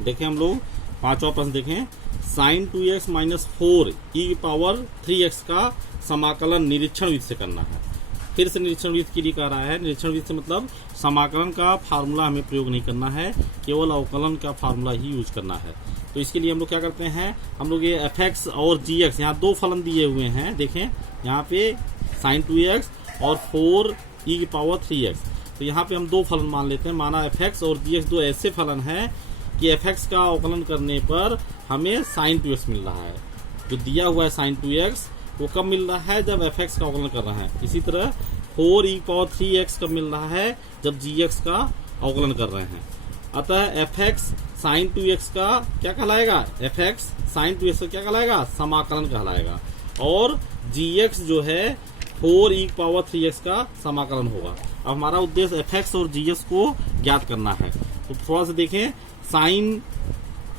देखें हम लोग पांचवा प्रश्न देखें, sin 2x माइनस 4e⁻3x का समाकलन निरीक्षण विधि से करना है। फिर से निरीक्षण विधि के लिए कह रहा है। निरीक्षण विधि से मतलब समाकलन का फार्मूला हमें प्रयोग नहीं करना है, केवल अवकलन का फार्मूला ही यूज करना है। तो इसके लिए हम लोग क्या करते हैं, हम लोग ये fx और gx, यहाँ दो फलन दिए हुए हैं, देखें यहाँ पे sin 2x और 4e⁻3x। तो यहाँ पे हम दो फलन मान लेते हैं। माना fx और gx दो ऐसे फलन हैं कि fx का अवकलन करने पर हमें sin 2x मिल रहा है। जो दिया हुआ है sin 2x वो कब मिल रहा है, जब fx का अवकलन कर रहे हैं। इसी तरह 4e⁻3x कब मिल रहा है, जब gx का अवकलन कर रहे हैं। अतः fx sin 2x का क्या कहलाएगा, fx sin 2x का क्या कहलाएगा, समाकलन कहलाएगा। और gx जो है 4e⁻3x का समाकलन होगा। अब हमारा उद्देश्य fx और gx को ज्ञात करना है। तो थोड़ा सा देखें, साइन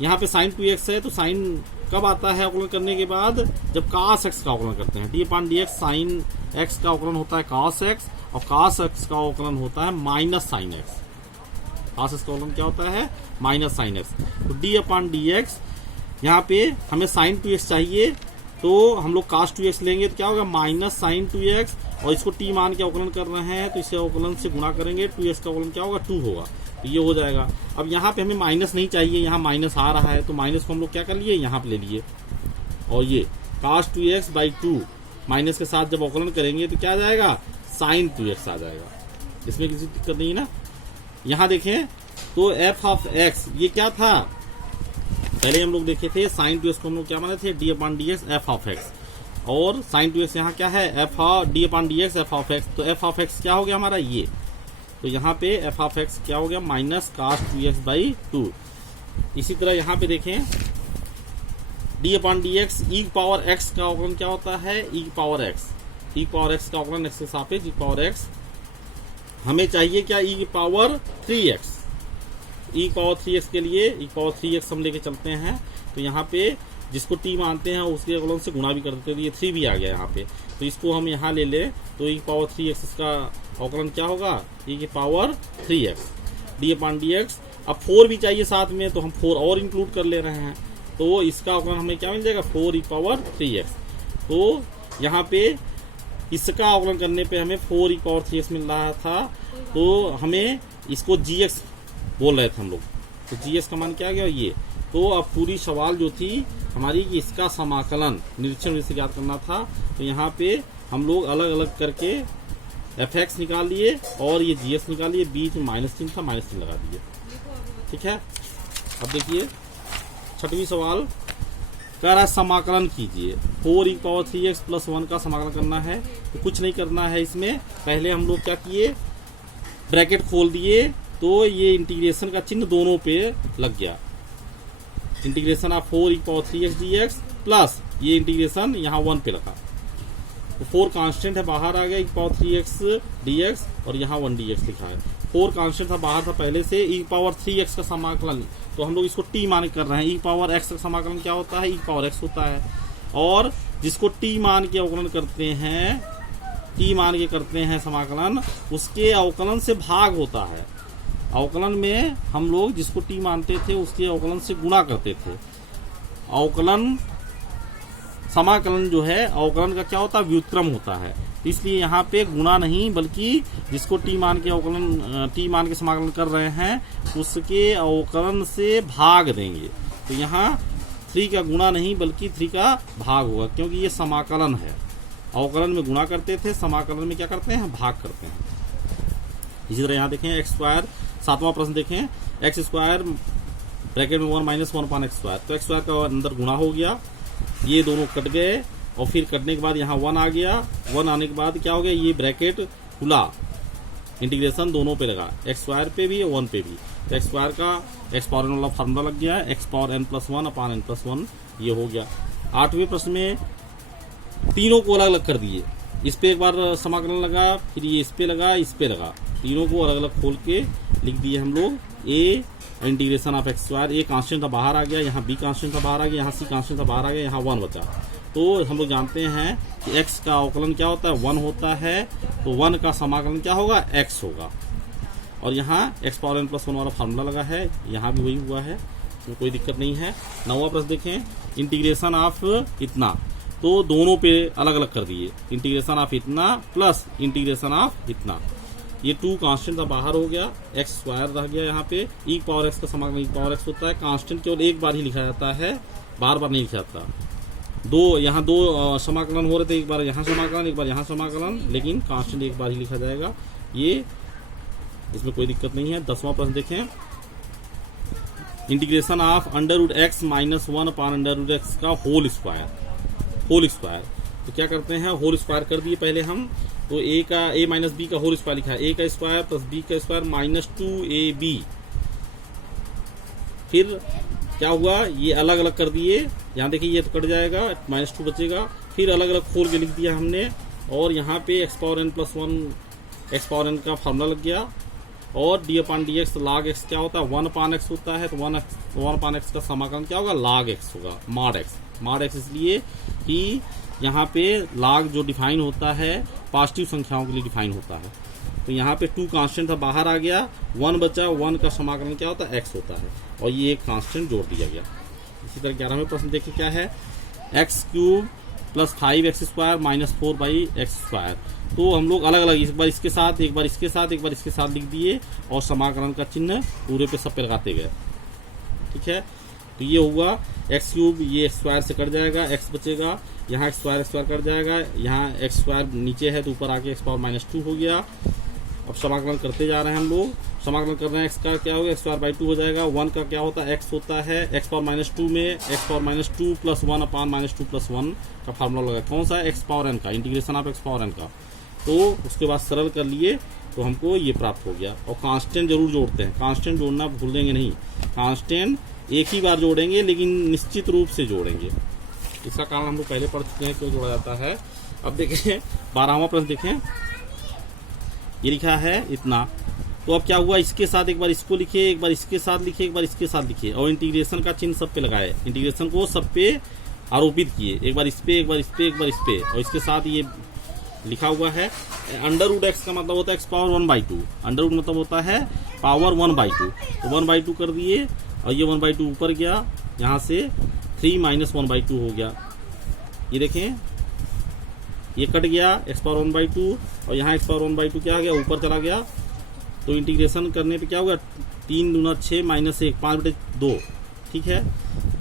यहाँ पे sin 2x है, तो साइन कब आता है अवकलन करने के बाद, जब cos x का अवकलन करते हैं। d/dx sin x का अवकलन होता है cos x, और cos x का अवकलन होता है minus sin x। cos x का अवकलन क्या होता है, माइनस sin x। तो d/dx यहाँ पे हमें sin 2x चाहिए, तो हम लोग cos 2x लेंगे तो क्या होगा, माइनस sin 2x, और इसको t मान के अवकलन कर रहे हैं तो इसे अवकलन से गुणा करेंगे, 2x का अवकलन क्या होगा, 2 होगा। तो ये हो जाएगा। अब यहाँ पे हमें माइनस नहीं चाहिए, यहाँ माइनस आ रहा है, तो माइनस को हम लोग क्या कर लिए, यहाँ पे ले लिए। और ये cos 2x/2 माइनस के साथ जब अवकलन करेंगे तो क्या आ जाएगा, sin 2x आ जाएगा। इसमें किसी दिक्कत नहीं है ना। यहाँ देखें तो f(x) ये क्या था, पहले हम लोग देखे थे sin 2x को हम लोग क्या माने थे, d/dx f(x), और sin 2x यहाँ क्या है, d/dx f(x), तो f(x) क्या हो गया हमारा ये। तो यहाँ पे f(x) क्या हो गया, माइनस cos 2x/2। इसी तरह यहाँ पे देखें d/dx e⁻x का अवकलन क्या होता है, e⁻x का अवकलन x के सापेक्ष e⁻x। हमें चाहिए क्या, e⁻3x। e⁻3x के लिए e⁻3x हम लेके चलते हैं, तो यहाँ पे जिसको t मानते हैं उसके अवकलन से गुणा भी कर देते हैं। ये 3 भी आ गया यहाँ पे, तो इसको हम यहाँ ले ले, तो e⁻3x इसका अवकलन क्या होगा, e⁻3x d/dx। अब 4 भी चाहिए साथ में, तो हम 4 और इंक्लूड कर ले रहे हैं, तो इसका अवकलन हमें क्या मिल जाएगा, 4e⁻3x। तो यहाँ पे इसका अवकलन करने पे हमें 4e⁻3x मिल रहा था, तो हमें इसको gx बोल रहे थे हम लोग, तो gx का मान क्या आ गया ये। तो अब पूरी सवाल जो थी हमारी कि इसका समाकलन निरीक्षण विधि से ज्ञात करना था, तो यहाँ पे हम लोग अलग अलग करके fx निकाल लिए और ये gx निकाल लिए, बीच में -3 था, -3 लगा दिए। ठीक है। अब देखिए 6वां सवाल कह रहा है समाकलन कीजिए, 4e⁻3x + 1 का समाकलन करना है। तो कुछ नहीं करना है इसमें, पहले हम लोग क्या किए, ब्रैकेट खोल दिए, तो ये इंटीग्रेशन का चिन्ह दोनों पे लग गया। Integration of 4e⁻3x dx plus ये इंटीग्रेशन यहाँ 1 पे लगा, तो 4 कांस्टेंट है, बाहर आ गया e⁻3x dx, और यहाँ 1 dx लिखा है। 4 कांस्टेंट था, बाहर था पहले से, e⁻3x का समाकलन, तो हम लोग इसको t मान कर रहे हैं। e⁻x का समाकलन क्या होता है, e⁻x होता है, और जिसको t मान के अवकलन करते हैं, t मान के करते हैं समाकलन, उसके अवकलन से भाग होता है। अवकलन में हम लोग जिसको t मानते थे उसके अवकलन से गुणा करते थे। अवकलन समाकलन जो है, अवकलन का क्या होता है, व्युत्क्रम होता है, इसलिए यहाँ पे गुणा नहीं, बल्कि जिसको t मान के अवकलन, t मान के समाकलन कर रहे हैं उसके अवकलन से भाग देंगे। तो यहाँ 3 का गुणा नहीं बल्कि 3 का भाग होगा, क्योंकि ये समाकलन है। अवकलन में गुणा करते थे, समाकलन में क्या करते हैं, भाग करते हैं। इसी तरह यहाँ देखें x², 7वां प्रश्न देखें, x² ब्रैकेट में 1 - 1/x², तो x² का अंदर गुणा हो गया, ये दोनों कट गए, और फिर कटने के बाद यहाँ 1 आ गया। 1 आने के बाद क्या हो गया, ये ब्रैकेट खुला, इंटीग्रेशन दोनों पे लगा, x² पे भी 1 पे भी, तो x² का एक्सपोनेंट वाला फार्मूला लग गया है, xn+1/n+1 ये हो गया। 8वें प्रश्न में तीनों को अलग अलग कर दिए, इस पे एक बार समाकलन लगा, फिर ये इस पे लगा, इस पे लगा, तीनों को अलग अलग खोल के लिख दिए हम लोग। a integration of x², a constant था, बाहर आ गया, यहाँ b कांस्टेंट था, बाहर आ गया, यहाँ c कांस्टेंट था, बाहर आ गया, यहाँ 1 बचा। तो हम लोग जानते हैं कि x का अवकलन क्या होता है, 1 होता है, तो 1 का समाकलन क्या होगा, x होगा। और यहाँ एक्सपोनेंट+1 वाला फार्मूला लगा है, यहाँ भी वही हुआ है, इसमें कोई दिक्कत नहीं है। 9वां प्रश्न देखें, इंटीग्रेशन ऑफ इतना, तो दोनों पे अलग अलग कर दिए, इंटीग्रेशन ऑफ इतना प्लस इंटीग्रेशन ऑफ इतना। ये 2 कांस्टेंट का बाहर हो गया, एक्स स्क्वायर रह गया यहाँ पे, ई पावर एक्स का समाकलन ई पावर एक्स होता है। कांस्टेंट केवल एक बार ही लिखा जाता है, बार बार नहीं लिखा जाता। यहाँ दो समाकलन हो रहे थे, एक बार यहाँ समाकलन एक बार यहाँ समाकलन, लेकिन कांस्टेंट एक बार ही लिखा जाएगा, ये इसमें कोई दिक्कत नहीं है। 10वां प्रश्न देखें, integration of under root x minus 1 upon under root x का होल स्क्वायर। तो क्या करते हैं, होल स्क्वायर कर दिए पहले हम, तो ए माइनस बी का होल स्क्वायर लिखा है, ए का स्क्वायर प्लस बी का स्क्वायर माइनस 2ab। फिर क्या हुआ, ये अलग अलग कर दिए, यहाँ देखिए ये तो कट जाएगा, -2 बचेगा। फिर अलग अलग खोल के लिख दिया हमने, और यहाँ पे x power n plus 1 x power n का फार्मूला लग गया, और d upon d x log x क्या होता है, 1 अपान एक्स होता है, तो 1 अपान एक्स का समाकलन क्या होगा, लॉग एक्स होगा, मॉड एक्स इसलिए कि यहाँ पे लॉग जो डिफाइन होता है पॉजिटिव संख्याओं के लिए डिफाइन होता है। तो यहाँ पे 2 कांस्टेंट था, बाहर आ गया, 1 बचा, 1 का समाकलन क्या होता है, एक्स होता है, और ये एक कांस्टेंट जोड़ दिया गया। इसी तरह 11वें प्रश्न देखिए क्या है, x cube plus 5x square minus 4x²। तो हम लोग अलग अलग, एक बार इसके साथ एक बार इसके साथ एक बार इसके साथ लिख दिए, और समाकलन का चिन्ह पूरे पे सब पे लगाते गए। ठीक है, तो ये हुआ एक्स क्यूब, ये एक्स स्क्वायर से कट जाएगा, एक्स बचेगा, यहाँ एक्स स्क्वायर कट जाएगा, यहाँ एक्स स्क्वायर नीचे है तो ऊपर आके एक्स पावर -2 हो गया। अब समाकलन करते जा रहे हैं हम लोग, समाकलन कर रहे हैं, एक्स का क्या होगा, x²/2 हो जाएगा। 1 का क्या होता है, एक्स होता है, एक्स पावर -2 में x power -2 plus 1 upon -2 plus 1 का फार्मूला लगा, कौन सा है, एक्स पावर एन का, integration of x power n का। तो उसके बाद सरल कर लिए तो हमको ये प्राप्त हो गया। और कांस्टेंट जरूर जोड़ते हैं, कांस्टेंट जोड़ना भूलेंगे नहीं, कांस्टेंट एक ही बार जोड़ेंगे लेकिन निश्चित रूप से जोड़ेंगे। इसका कारण हम लोग पहले पढ़ चुके हैं, क्यों जोड़ा जाता है। अब देखें 12वां प्रश्न देखें, ये लिखा है इतना, तो अब क्या हुआ, इसके साथ एक बार इसको लिखे, एक बार इसके साथ लिखे, एक बार इसके साथ लिखे, और इंटीग्रेशन का चिन्ह सब पे लगाए, इंटीग्रेशन को सब पे आरोपित किए, एक बार इस पे एक बार इस पे एक बार इस पे, और इसके साथ ये लिखा हुआ है अंडर रूट एक्स का मतलब होता है एक्स पावर 1/2, अंडर रूट मतलब होता है पावर 1/2, तो 1/2 कर दिए, और ये 1/2 ऊपर गया, यहाँ से 3 - 1/2 हो गया। ये देखें ये कट गया, एक्स पावर 1/2, और यहाँ एक्स पावर 1/2 क्या आ गया, ऊपर चला गया। तो इंटीग्रेशन करने पे क्या होगा, 3 दूना 6 -1 5/2। ठीक है,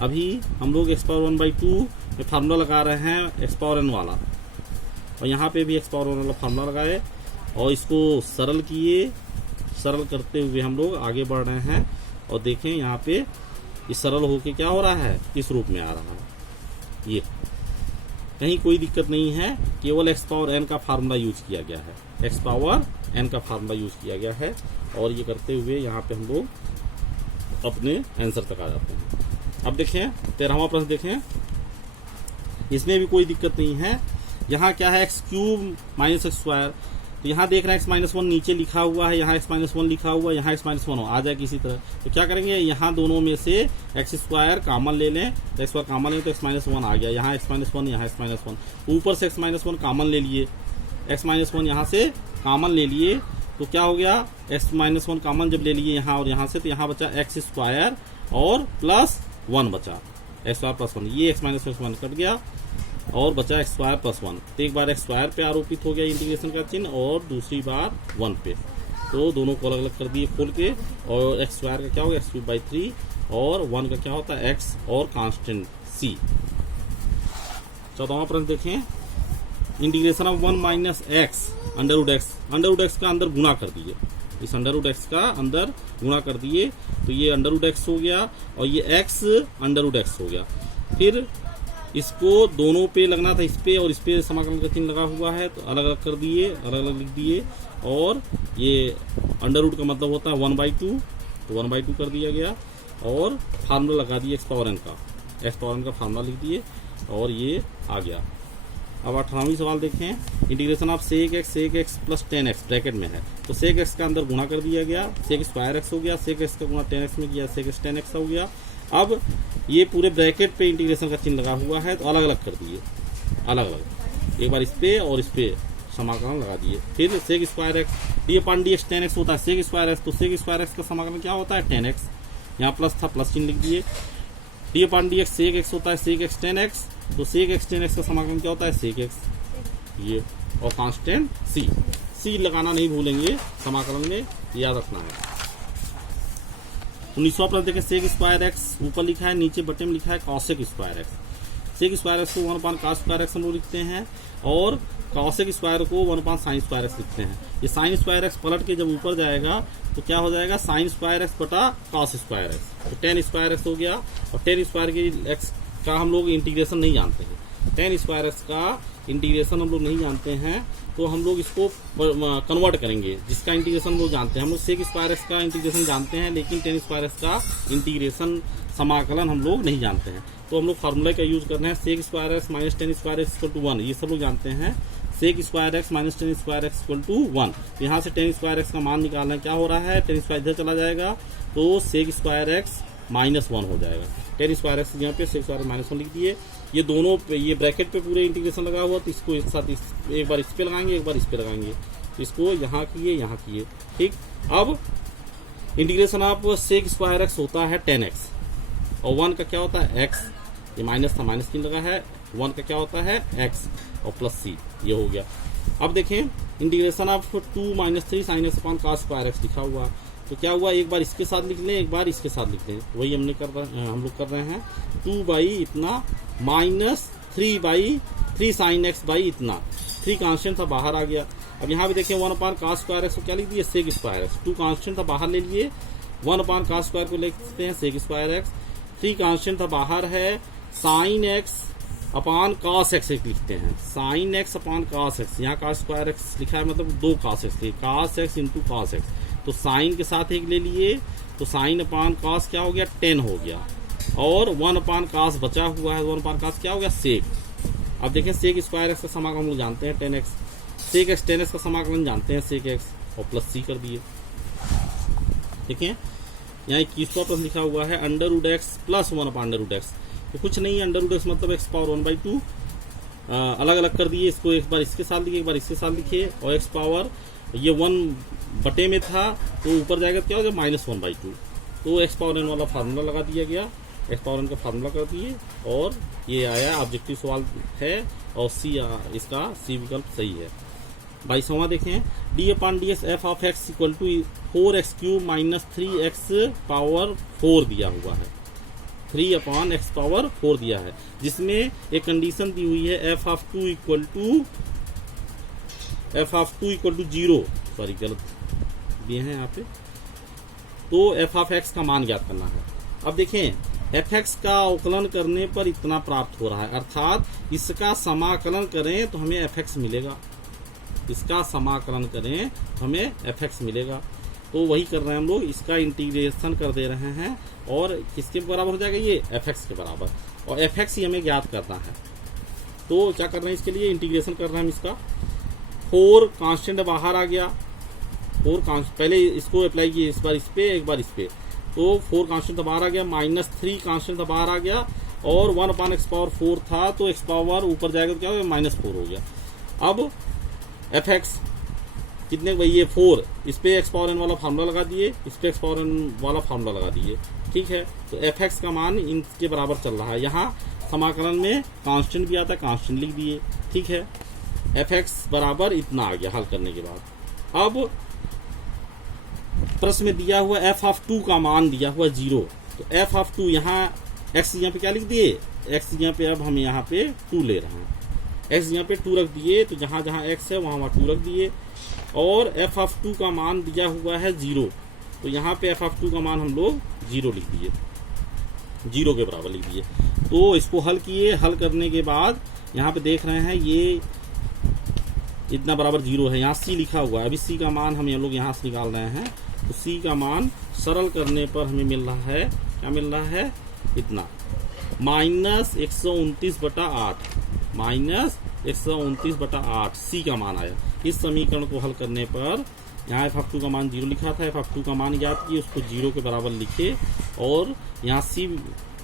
अभी हम लोग एक्स पावर 1/2 में फार्मूला लगा रहे हैं एक्स पावर एन वाला, और यहाँ पे भी एक्स पावर 1 वाला फार्मूला लगाए, और इसको सरल किए। सरल करते हुए हम लोग आगे बढ़ रहे हैं, और देखें यहाँ पे ये सरल होके क्या हो रहा है, इस रूप में आ रहा है। ये कहीं कोई दिक्कत नहीं है, केवल एक्स पावर एन का फार्मूला यूज किया गया है, एक्स पावर एन का फार्मूला यूज किया गया है। और ये करते हुए यहाँ पे हम लोग अपने आंसर तक आ जाते हैं। अब देखें 13वां प्रश्न देखें, इसमें भी कोई दिक्कत नहीं है। यहाँ क्या है, x cube minus x square, तो यहाँ देख रहे हैं x-1 नीचे लिखा हुआ है, यहाँ x-1 लिखा हुआ है, यहाँ x-1 आ जाए किसी तरह। तो क्या करेंगे, यहाँ दोनों में से x² कॉमन ले लें, तो x² कॉमन लें तो x-1 आ गया, यहाँ x-1 यहाँ x-1, ऊपर से x-1 कॉमन ले लिए, x-1 यहाँ से कॉमन ले लिए, तो क्या हो गया, x-1 कॉमन जब ले लिए यहाँ और यहाँ से, तो यहाँ बचा x² और प्लस 1 बचा, x² प्लस 1, ये x-1 कट गया, और बचा x² प्लस 1। तो एक बार x² पे आरोपित हो गया इंटीग्रेशन का चिन्ह, और दूसरी बार 1 पे, तो दोनों को अलग अलग कर दिए खोल के। और x² का क्या होगा, x³ 3, और 1 का क्या होता है, x और कांस्टेंट c। 14वां प्रश्न देखें, integration of 1 - x under root x का अंदर गुणा कर दिए, इस अंडर रूट एक्स का अंदर गुणा कर दिए, तो ये अंडर रूट एक्स हो गया, और ये x अंडर रूट एक्स हो गया। फिर इसको दोनों पे लगना था, इस पे और इस पे समाकलन का चिन्ह लगा हुआ है, तो अलग अलग कर दिए, अलग अलग लिख दिए। और ये अंडर रूट का मतलब होता है 1/2, तो 1/2 कर दिया गया, और फार्मूला लगा दिए एक्स पावर एन का फार्मूला लिख दिए, और ये आ गया। अब 18वां सवाल देखें, integration of sec x plus 10x bracket में है, तो sec x का अंदर गुणा कर दिया गया, sec² हो गया, sec x का गुणा 10x में किया, sec x 10x हो गया। अब ये पूरे ब्रैकेट पे इंटीग्रेशन का चिन्ह लगा हुआ है, तो अलग अलग कर दिए, अलग अलग, एक बार इस पे और इस पे समाकलन लगा दिए। फिर sec² D upon d x 10x होता है, sec² तो sec² का समाकलन क्या होता है, 10x। यहाँ प्लस था, प्लस चिन्ह लिख दिए। D upon d x sec x होता है सेक एक्स टेन एक्स, तो सेक एक्स टेन एक्स का समाकलन क्या होता है सेक एक्स ये, और कांस्टेंट सी लगाना नहीं भूलेंगे समाकलन में, याद रखना है। 19वां प्रश्न देखें, सेक स्क्वायर एक्स ऊपर लिखा है, नीचे बटे में लिखा है cosec square x. Sec square x को 1 cos स्क्वायर एक्स हम लोग लिखते हैं, और कॉसेक स्क्वायर को 1 sin स्क्वायर एक्स लिखते हैं। ये साइन स्क्वायर एक्स पलट के जब ऊपर जाएगा तो क्या हो जाएगा साइन स्क्वायर एक्स बटा कॉस स्क्वायर एक्स, तो टेन स्क्वायर एक्स हो गया। और टेन स्क्वायर की एक्स का हम लोग इंटीग्रेशन नहीं जानते हैं, टेन स्क्वायर एक्स का इंटीग्रेशन हम लोग नहीं जानते हैं, तो हम लोग इसको कन्वर्ट करेंगे। जिसका इंटीग्रेशन हम लोग जानते हैं, हम लोग सेक स्क्वायर एक्स का इंटीग्रेशन जानते हैं, लेकिन टेन स्क्वायर एक्स का इंटीग्रेशन समाकलन हम लोग नहीं जानते हैं। तो हम लोग फार्मूला का यूज कर रहे हैं, sec square x minus tan square x equal to 1, ये सब लोग जानते हैं। Sec square x minus tan square x equal to 1, तो यहाँ से टेन स्क्वायर एक्स का मान निकालना है, क्या हो रहा है टेन स्क्वायर इधर चला जाएगा, तो सेक स्क्वायर एक्स -1 हो जाएगा। टेन स्क्वायर एक्स यहाँ पे सेक स्क्वायर -1 लिख दिए। ये दोनों ये ब्रैकेट पे पूरे इंटीग्रेशन लगा हुआ, तो इसको एक साथ एक बार इस पे लगाएंगे, एक बार इस पे लगाएंगे, इसको यहाँ किए ठीक। अब integration of sec square x होता है 10x, और 1 का क्या होता है x, ये माइनस था माइनस चिन्ह लगा है, 1 का क्या होता है x और प्लस c, ये हो गया। अब देखें integration of 2 - 3 sin x upon cos square x लिखा हुआ, तो क्या हुआ एक बार इसके साथ लिख लें, एक बार इसके साथ लिख लें, वही हम लोग कर रहे हैं। 2 बाई इतना -3/3 sin x बाई इतना, 3 कांस्टेंट था बाहर आ गया। अब यहाँ भी देखें 1 अपॉन cos स्क्वायर एक्स को क्या लिख दिए सेक स्क्वायर एक्स, 2 कांस्टेंट था बाहर ले लिए, 1 अपॉन cos स्क्वायर को लिखते हैं सेक स्क्वायर एक्स, 3 कांस्टेंट था बाहर है sine x upon cos x लिखते हैं, sine x upon cos x, यहाँ cos स्क्वायर एक्स लिखा है मतलब 2 cos x, cos x into cos x, तो साइन के साथ एक ले लिए, तो साइन अपॉन cos क्या हो गया 10 हो गया, और 1 अपॉन cos बचा हुआ है, 1 अपॉन cos क्या हो गया सेक। अब देखें सेक स्क्वायर एक्स का समाकलन हम लोग जानते हैं 10x, सेक एक्स 10x का समाकलन जानते हैं सेक एक्स, और प्लस c कर दिए। देखें यहाँ 21वां प्रश्न लिखा हुआ है √x + 1 अपॉन √x, तो कुछ नहीं है √x मतलब x पावर 1/2, अलग अलग कर दिए, इसको एक बार इसके साथ लिखिए, एक बार इसके साथ लिखिए, और x पावर ये 1 बटे में था तो ऊपर जाएगा क्या हो जाएगा -1/2, तो x पावर n वाला फार्मूला लगा दिया गया, x पावर n का फार्मूला कर दिए, और ये आया ऑब्जेक्टिव सवाल है, और c इसका c विकल्प सही है। 22वां देखें, d upon ds f of x equal to 4x³ - 3x power 4 दिया हुआ है, 3 अपॉन x पावर 4 दिया है, जिसमें एक कंडीशन दी हुई है f of 2 equal to 0, sorry गलत दिए हैं यहाँ पे, तो f ऑफ x का मान ज्ञात करना है। अब देखें fx का अवकलन करने पर इतना प्राप्त हो रहा है, अर्थात इसका समाकलन करें तो हमें fx मिलेगा, इसका समाकलन करें तो हमें fx मिलेगा, तो वही कर रहे हैं हम लोग, इसका इंटीग्रेशन कर दे रहे हैं, और किसके बराबर हो जाएगा ये fx के बराबर, और fx ही हमें ज्ञात करना है। तो क्या कर रहे हैं इसके लिए इंटीग्रेशन कर रहे हैं हम इसका, 4 कांस्टेंट बाहर आ गया, 4 कांस्टेंट पहले इसको अप्लाई किए, इस बार इस पे एक बार इस पे, तो 4 कांस्टेंट बाहर आ गया, -3 कांस्टेंट बाहर आ गया, और 1 अपॉन x पावर 4 था, तो x पावर ऊपर जाएगा तो क्या हो गया -4 हो गया। अब fx कितने भाई ये 4, इस पे x पावर n वाला फार्मूला लगा दिए, इस पे x पावर n वाला फार्मूला लगा दिए, ठीक है, तो fx का मान इनके बराबर चल रहा है। यहाँ समाकलन में कांस्टेंट भी आता है, कांस्टेंट लिख दिए, ठीक है, fx बराबर इतना आ गया हल करने के बाद। अब प्रश्न में दिया हुआ f ऑफ 2 का मान दिया हुआ 0, तो f ऑफ 2 यहाँ x यहाँ पे क्या लिख दिए, x यहाँ पे अब हम यहाँ पे 2 ले रहे हैं, x यहाँ पे 2 रख दिए, तो जहाँ जहाँ x है वहाँ 2 रख दिए, और f ऑफ 2 का मान दिया हुआ है 0, तो यहाँ पे f ऑफ 2 का मान हम लोग 0 लिख दिए, 0 के बराबर लिख दिए। तो इसको हल किए, हल करने के बाद यहाँ पे देख रहे हैं ये इतना बराबर 0 है, यहाँ c लिखा हुआ है, अभी c का मान हम लोग यहाँ से निकाल रहे हैं, तो c का मान सरल करने पर हमें मिल रहा है, क्या मिल रहा है इतना, -129/8, -129/8 c का मान आया। इस समीकरण को हल करने पर यहाँ f ऑफ 2 का मान 0 लिखा था, f ऑफ 2 का मान ज्ञात किए, उसको 0 के बराबर लिखे, और यहाँ c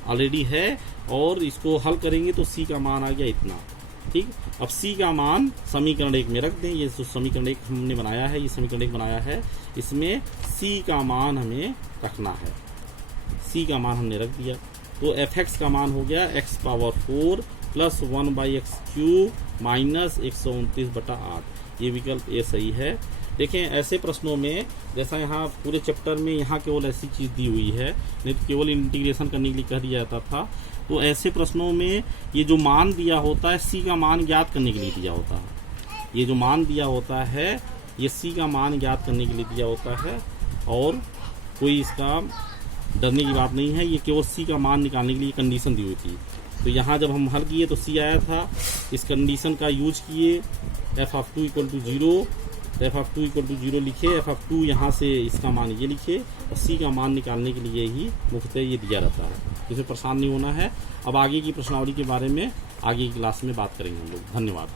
ऑलरेडी है, और इसको हल करेंगे तो c का मान आ गया इतना, ठीक। अब c का मान समीकरण 1 में रख दें, ये जो समीकरण 1 हमने बनाया है, ये समीकरण 1 बनाया है, इसमें c का मान हमें रखना है। सी का मान हमने रख दिया, तो एफ एक्स का मान हो गया x power 4 plus 1/x³ minus 129/8। ये विकल्प ए सही है। देखें ऐसे प्रश्नों में जैसा यहाँ पूरे चैप्टर में यहाँ केवल ऐसी चीज़ दी हुई है, नहीं तो केवल इंटीग्रेशन करने के लिए कह दिया जाता था। तो ऐसे प्रश्नों में ये जो मान दिया होता है सी का मान ज्ञात करने के लिए दिया होता है। ये जो मान दिया होता है ये सी का मान ज्ञात करने के लिए दिया होता है, और कोई इसका डरने की बात नहीं है। ये केवल सी का मान निकालने के लिए कंडीशन दी हुई थी। तो यहाँ जब हम हल किए तो सी आया था, इस कंडीशन का यूज किए, f(2) = 0, f(2) = 0 लिखे, f(2) यहाँ से इसका मान ये लिखे, और सी का मान निकालने के लिए ही मुख्यतः ये दिया रहता है। इसमें परेशान नहीं होना है। अब आगे की प्रश्नावली के बारे में आगे की क्लास में बात करेंगे हम लोग। धन्यवाद।